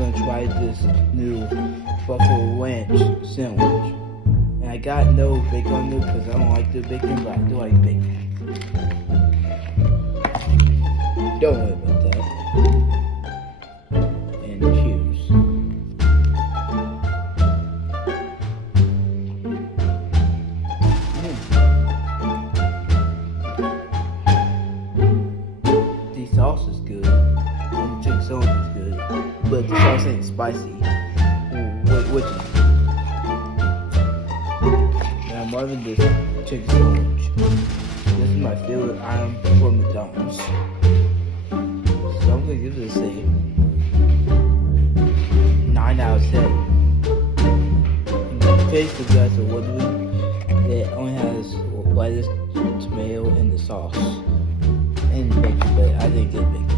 gonna try this new Buffalo Ranch sandwich. And I got no bacon on it because I don't like the bacon, but I do like bacon. Don't worry about that. And cheers. The sauce is good. And the chicken sandwich is good. But the sauce ain't spicy. Which is now I'm loving this chicken sandwich. This is my favorite item from McDonald's. So I'm gonna give this a 9 out of 10. The taste of guys are woodland. It only has lettuce, tomato, and the sauce. And bacon, but I didn't get bacon.